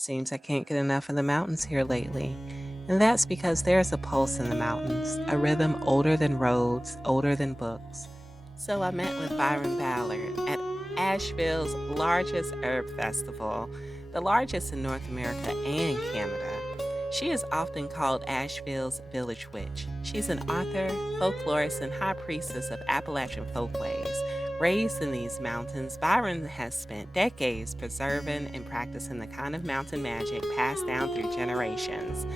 Seems I can't get enough of the mountains here lately. And that's because there's a pulse in the mountains, a rhythm older than roads, older than books. So I met with Byron Ballard at Asheville's largest herb festival, the largest in North America and Canada. She is often called Asheville's Village Witch. She's an author, folklorist, and high priestess of Appalachian folkways. Raised in these mountains, Byron has spent decades preserving and practicing the kind of mountain magic passed down through generations,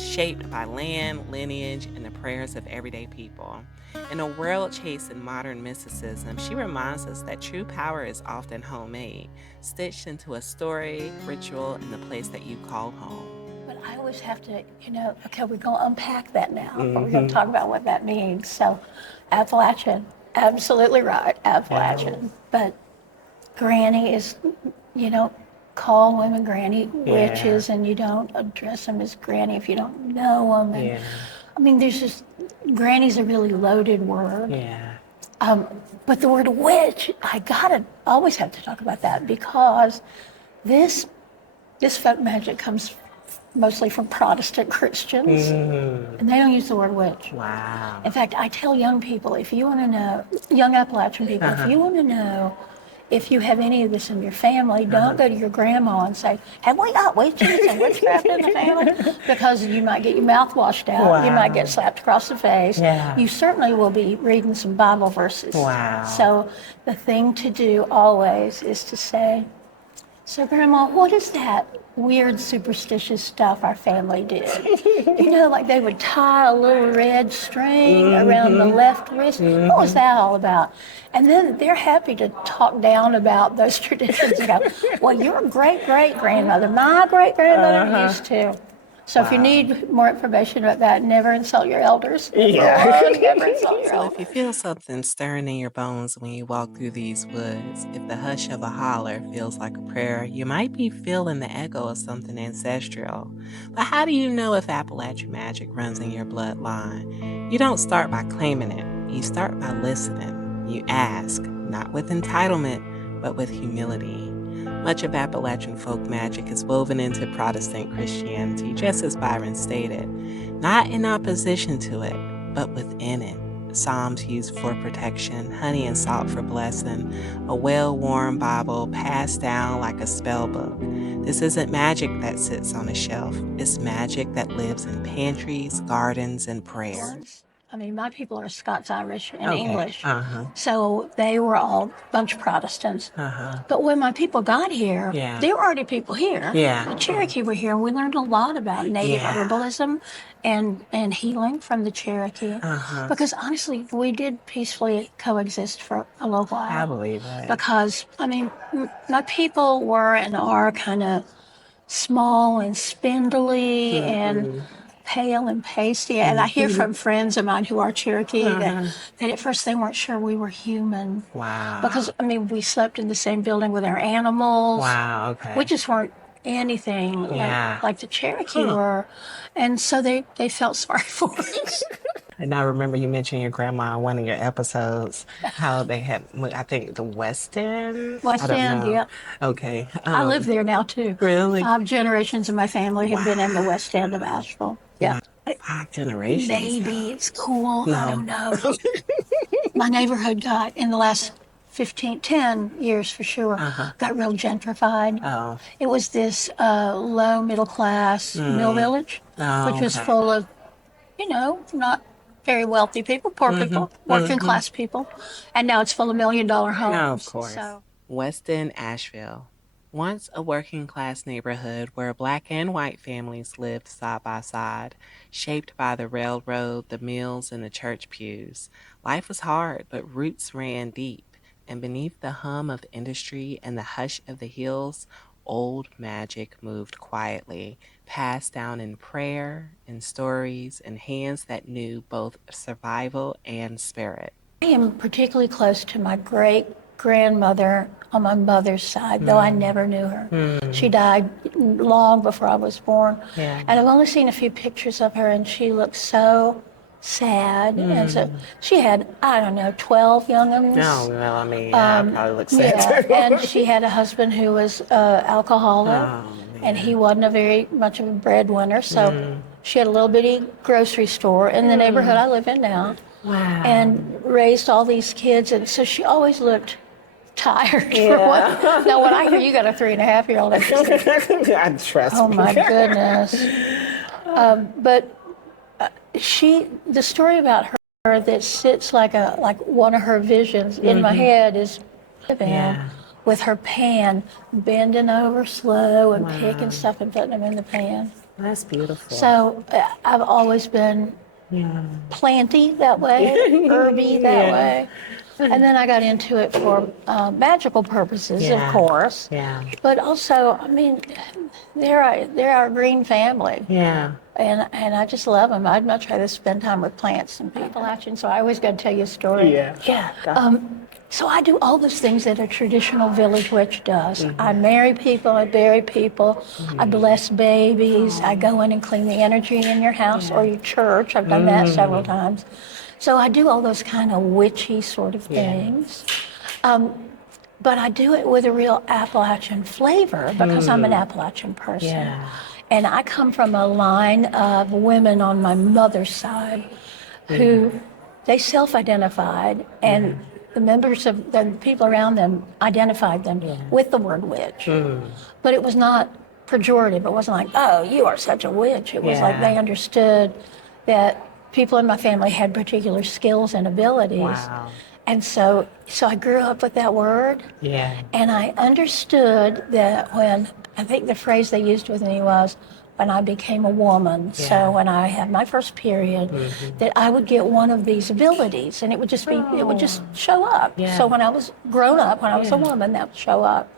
shaped by land, lineage, and the prayers of everyday people. In a world chasing modern mysticism, she reminds us that true power is often homemade, stitched into a story, ritual, and the place that you call home. But I always have to, okay, we're going to unpack that now. We're going to Mm-hmm. talk about what that means. So, Appalachian, absolutely right, Appalachian. But granny is, you don't call women granny witches, and you don't address them as granny if you don't know them. And, I mean, granny's a really loaded word. But the word witch, always have to talk about that because this folk magic comes mostly from Protestant Christians, and they don't use the word witch. Wow. In fact, I tell young people, if you want to know, young Appalachian people, if you want to know if you have any of this in your family, don't go to your grandma and say, have we got witches and witchcraft in the family? Because you might get your mouth washed out. Wow. You might get slapped across the face. Yeah. You certainly will be reading some Bible verses. Wow. So the thing to do always is to say, so Grandma, what is that weird superstitious stuff our family did? Like they would tie a little red string around the left wrist. What was that all about? And then they're happy to talk down about those traditions and go, well, your great-great-grandmother, my great-grandmother used to. So if you need more information about that, never insult your elders. Never insult your So elders. if you feel something stirring in your bones when you walk through these woods, if the hush of a holler feels like a prayer, you might be feeling the echo of something ancestral. But how do you know if Appalachian magic runs in your bloodline? You don't start by claiming it. You start by listening. You ask, not with entitlement, but with humility. Much of Appalachian folk magic is woven into Protestant Christianity, just as Byron stated, not in opposition to it, but within it. Psalms used for protection, honey and salt for blessing, a well-worn Bible passed down like a spell book. This isn't magic that sits on a shelf. It's magic that lives in pantries, gardens, and prayers. I mean, my people are Scots-Irish and English. Uh-huh. So they were all a bunch of Protestants. Uh-huh. But when my people got here, there were already people here. Yeah. The Cherokee were here, and we learned a lot about native herbalism and healing from the Cherokee. Because honestly, we did peacefully coexist for a little while. I believe that. Because, I mean, my people were and are kind of small and spindly and pale and pasty. And I hear from friends of mine who are Cherokee that at first they weren't sure we were human. Wow. Because, I mean, we slept in the same building with our animals. Wow, okay. We just weren't anything like the Cherokee were. And so they felt sorry for us. And I remember you mentioned your grandma in one of your episodes, how they had, I think, the West End? West End, yeah. Okay. I live there now, too. Really? 5 generations of my family have been in the West End of Asheville. Yeah. 5 generations? Maybe it's cool. No. I don't know. My neighborhood got, in the last 10 years for sure, got real gentrified. Oh. It was this low middle class mill village, which was full of, not very wealthy people, poor people, working class people. And now it's full of $1 million homes. No, of course. So. West End, Asheville. Once a working class neighborhood where Black and white families lived side by side, shaped by the railroad, the mills, and the church pews. Life was hard, but roots ran deep. And beneath the hum of industry and the hush of the hills, old magic moved quietly, passed down in prayer, in stories, in hands that knew both survival and spirit. I am particularly close to my great-grandmother on my mother's side, though I never knew her. She died long before I was born. And I've only seen a few pictures of her, and she looked so sad. And so she had, 12 young'uns. No, well, I mean, I probably look sad too. And she had a husband who was alcoholic. and he wasn't a very much of a breadwinner. So she had a little bitty grocery store in the neighborhood I live in now, and raised all these kids. And so she always looked tired. Now, when I hear you got a 3.5-year-old, I just Trust oh me. my goodness. But the story about her that sits like one of her visions in my head is with her pan, bending over slow and picking stuff and putting them in the pan. That's beautiful. So I've always been planty that way, herby that way. And then I got into it for magical purposes, of course. But also, I mean, they're our green family. And I just love them. I'd much rather spend time with plants and people. So I always got to tell you a story. So I do all those things that a traditional village witch does. I marry people, I bury people, I bless babies, I go in and clean the energy in your house or your church. I've done that several times. So I do all those kind of witchy sort of things. But I do it with a real Appalachian flavor because I'm an Appalachian person. And I come from a line of women on my mother's side who they self-identified, and the members of the people around them identified them with the word witch. But it was not pejorative. It wasn't like, oh, you are such a witch. It was like they understood that people in my family had particular skills and abilities. And so I grew up with that word. And I understood that when, I think the phrase they used with me was, when I became a woman, so when I had my first period, that I would get one of these abilities, and it would just be, it would just show up. So when I was grown up, when I was a woman, that would show up.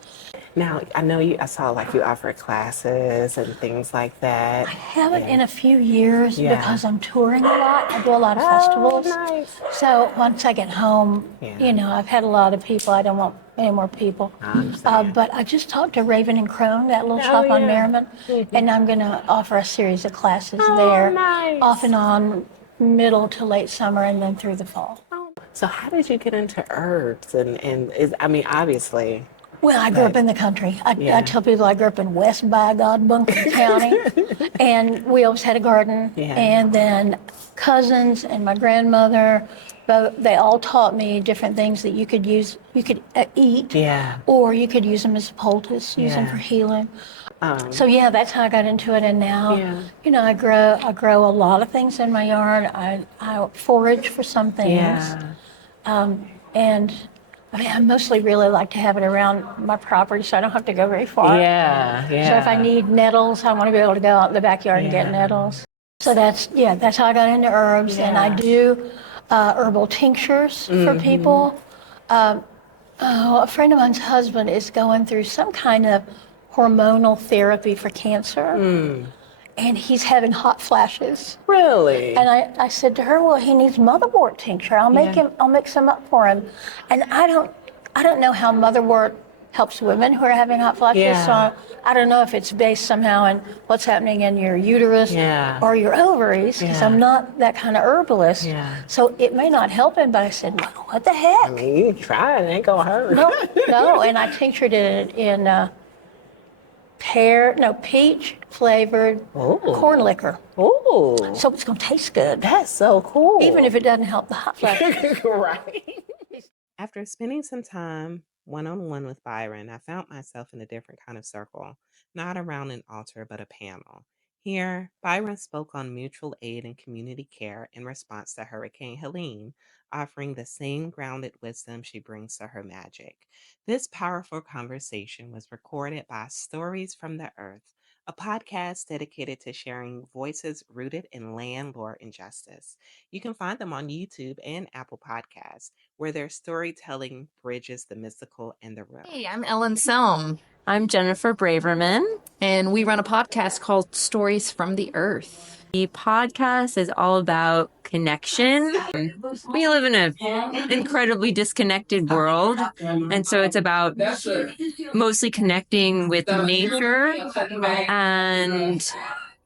Now, I know I saw like you offer classes and things like that. I haven't in a few years because I'm touring a lot. I do a lot of festivals. Nice. So once I get home, you know, I've had a lot of people. I don't want any more people. But I just talked to Raven and Crone, that little shop on Merriman, and I'm going to offer a series of classes there, off and on, middle to late summer, and then through the fall. So how did you get into herbs? I mean, obviously. Well, I grew up in the country. I tell people I grew up in West by God, Bunker County, and we always had a garden. And then cousins and my grandmother, they all taught me different things that you could use, you could eat, or you could use them as poultice, use them for healing. So that's how I got into it. And now, you know, I grow a lot of things in my yard. I forage for some things, and I mean, I mostly really like to have it around my property so I don't have to go very far. So if I need nettles, I want to be able to go out in the backyard and get nettles. So that's how I got into herbs. And I do herbal tinctures for people. A friend of mine's husband is going through some kind of hormonal therapy for cancer. And he's having hot flashes. Really? And I said to her, well, he needs motherwort tincture. I'll make some up for him. And I don't know how motherwort helps women who are having hot flashes. So I don't know if it's based somehow on what's happening in your uterus or your ovaries, because I'm not that kind of herbalist. So it may not help him, but I said, well, what the heck? I mean, you try it, ain't gonna hurt. No, and I tinctured it in peach flavored corn liquor. So it's going to taste good. That's so cool. Even if it doesn't help the hot flashes. Right. After spending some time one-on-one with Byron, I found myself in a different kind of circle, not around an altar, but a panel. Here, Byron spoke on mutual aid and community care in response to Hurricane Helene, offering the same grounded wisdom she brings to her magic. This powerful conversation was recorded by Stories from the Earth, a podcast dedicated to sharing voices rooted in land, lore, and justice. You can find them on YouTube and Apple Podcasts, where their storytelling bridges the mystical and the real. Hey, I'm Ellen Selm. I'm Jennifer Braverman, and we run a podcast called Stories from the Earth. The podcast is all about connection. We live in an incredibly disconnected world, and so it's about mostly connecting with nature and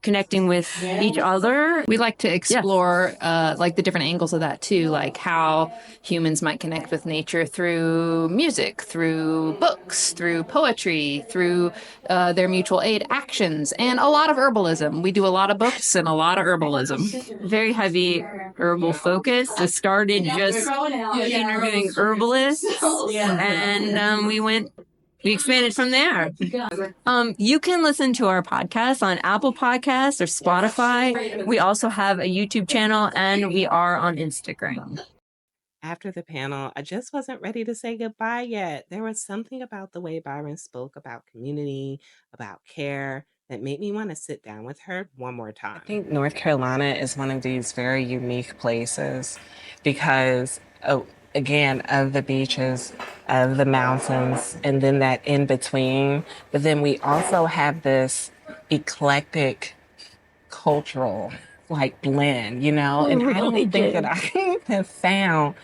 connecting with each other. We like to explore like the different angles of that too, like how humans might connect with nature through music, through books, through poetry, through their mutual aid actions, and a lot of herbalism. We do a lot of books and a lot of herbalism. Very heavy herbal focus. It started just interviewing herbalists, and we expanded from there. You can listen to our podcast on Apple Podcasts or Spotify. We also have a YouTube channel, and we are on Instagram. After the panel, I just wasn't ready to say goodbye yet. There was something about the way Byron spoke about community, about care, that made me want to sit down with her one more time. I think North Carolina is one of these very unique places because, again, of the beaches, of the mountains, and then that in between. But then we also have this eclectic cultural blend, and I don't think that I have found,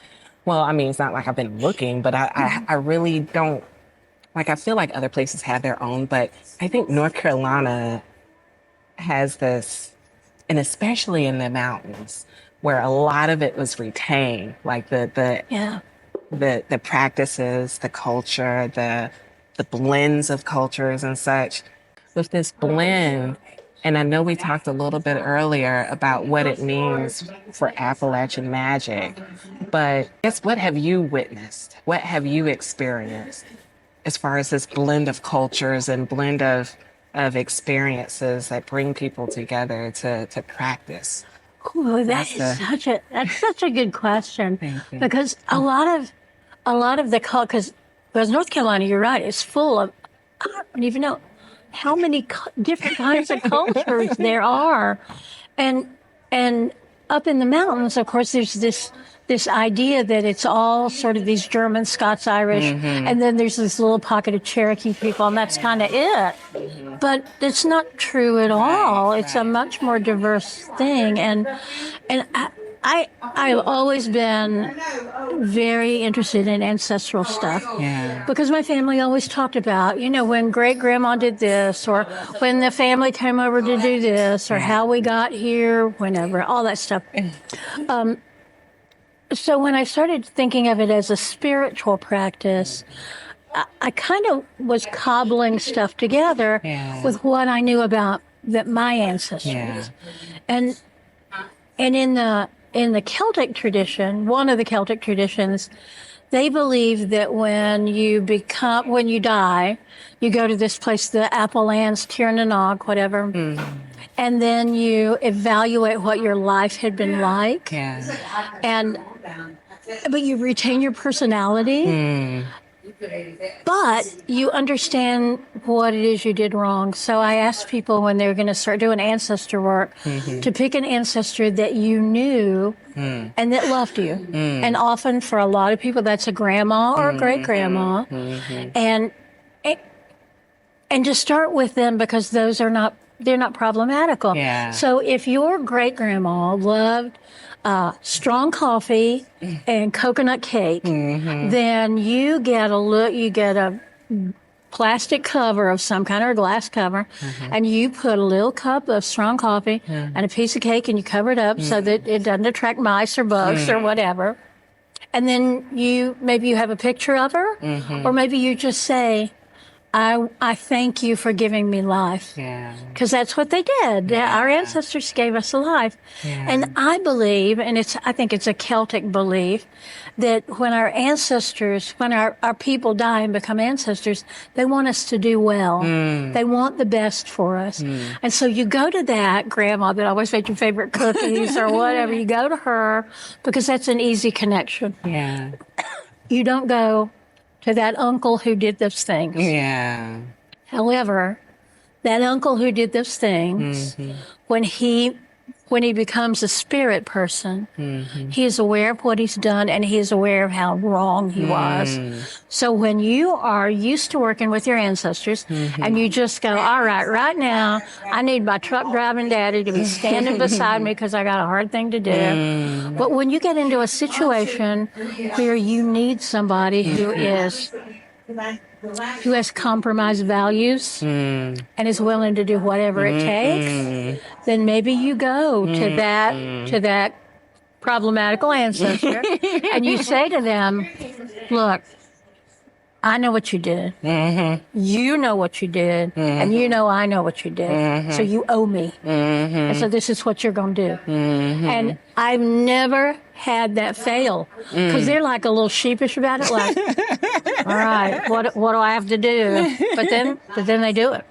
well, I mean, it's not like I've been looking, but I really don't, I feel like other places have their own, but I think North Carolina has this, and especially in the mountains, where a lot of it was retained, like the practices, the culture, the blends of cultures and such. With this blend, and I know we talked a little bit earlier about what it means for Appalachian magic, but what have you witnessed? What have you experienced as far as this blend of cultures and blend of experiences that bring people together to practice? Ooh, that's such a good question. Because a lot of the because North Carolina, you're right, it's full of, I don't even know how many different kinds of cultures there are, and up in the mountains, of course, there's this idea that it's all sort of these German, Scots, Irish, and then there's this little pocket of Cherokee people, and that's kind of it. But that's not true at all. It's a much more diverse thing, and I've always been very interested in ancestral stuff because my family always talked about, when great grandma did this, or when the family came over to do this, or how we got here, whenever, all that stuff. So when I started thinking of it as a spiritual practice, I kind of was cobbling stuff together with what I knew about my ancestors. And in the Celtic tradition, one of the Celtic traditions, they believe that when you die, you go to this place, the Apple Lands, Tir na Nog, whatever, and then you evaluate what your life had been like. But you retain your personality. But you understand what it is you did wrong. So I asked people when they were going to start doing ancestor work to pick an ancestor that you knew and that loved you. And often for a lot of people, that's a grandma or a great grandma. And to start with them because they're not problematical. So if your great grandma loved strong coffee and coconut cake, then you get a plastic cover of some kind or a glass cover, and you put a little cup of strong coffee and a piece of cake, and you cover it up so that it doesn't attract mice or bugs or whatever. And then maybe you have a picture of her, or maybe you just say, I thank you for giving me life. Because that's what they did. Our ancestors gave us a life. And I believe, and I think it's a Celtic belief, that when our ancestors, when our people die and become ancestors, they want us to do well. They want the best for us. And so you go to that grandma that always made your favorite cookies or whatever. You go to her because that's an easy connection. You don't go to that uncle who did those things. However, that uncle who did those things, when he becomes a spirit person, he is aware of what he's done and he is aware of how wrong he was. So when you are used to working with your ancestors and you just go, all right now, I need my truck driving daddy to be standing beside me because I got a hard thing to do. But when you get into a situation where you need somebody who is who has compromised values and is willing to do whatever it takes, then maybe you go to that problematical ancestor and you say to them, look, I know what you did. You know what you did. And you know I know what you did. So you owe me. And so this is what you're going to do. And I've never had that fail because they're like a little sheepish about it. Like, all right, what do I have to do? But then they do it.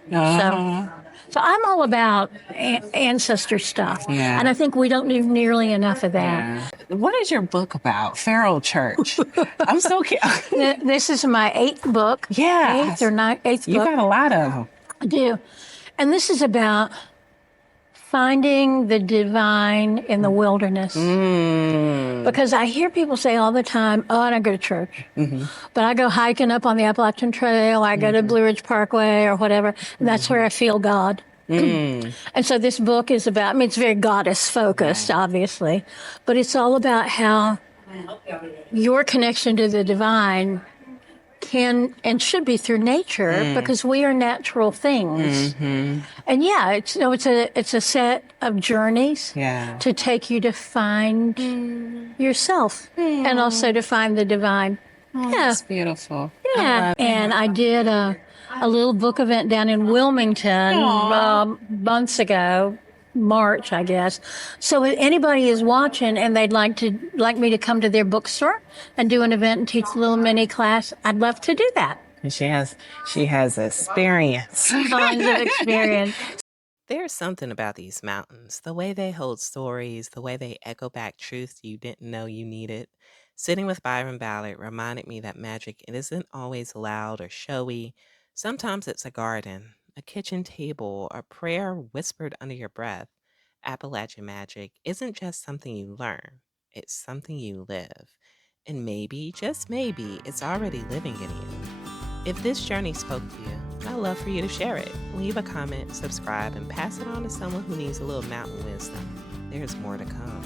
So I'm all about ancestor stuff. Yeah. And I think we don't do nearly enough of that. What is your book about? Feral Church. I'm so curious. This is my 8th book. Yeah. 8th book. You got a lot of them. I do. And this is about finding the divine in the wilderness. Because I hear people say all the time, oh, I don't go to church. But I go hiking up on the Appalachian Trail, I go to Blue Ridge Parkway or whatever, and that's where I feel God. And so this book is about, I mean, it's very goddess focused, obviously, but it's all about how your connection to the divine can and should be through nature because we are natural things. And yeah, it's a set of journeys to take you to find yourself and also to find the divine. That's beautiful. Yeah. And I did a little book event down in Wilmington months ago. March, I guess. So if anybody is watching and they'd like me to come to their bookstore and do an event and teach a little mini class, I'd love to do that. And she has experience. Tons of experience. There's something about these mountains, the way they hold stories, the way they echo back truth you didn't know you needed. Sitting with Byron Ballard reminded me that magic isn't always loud or showy. Sometimes it's a garden, a kitchen table, a prayer whispered under your breath. Appalachian magic isn't just something you learn, it's something you live. And maybe, just maybe, it's already living in you. If this journey spoke to you, I'd love for you to share it. Leave a comment, subscribe, and pass it on to someone who needs a little mountain wisdom. There's more to come.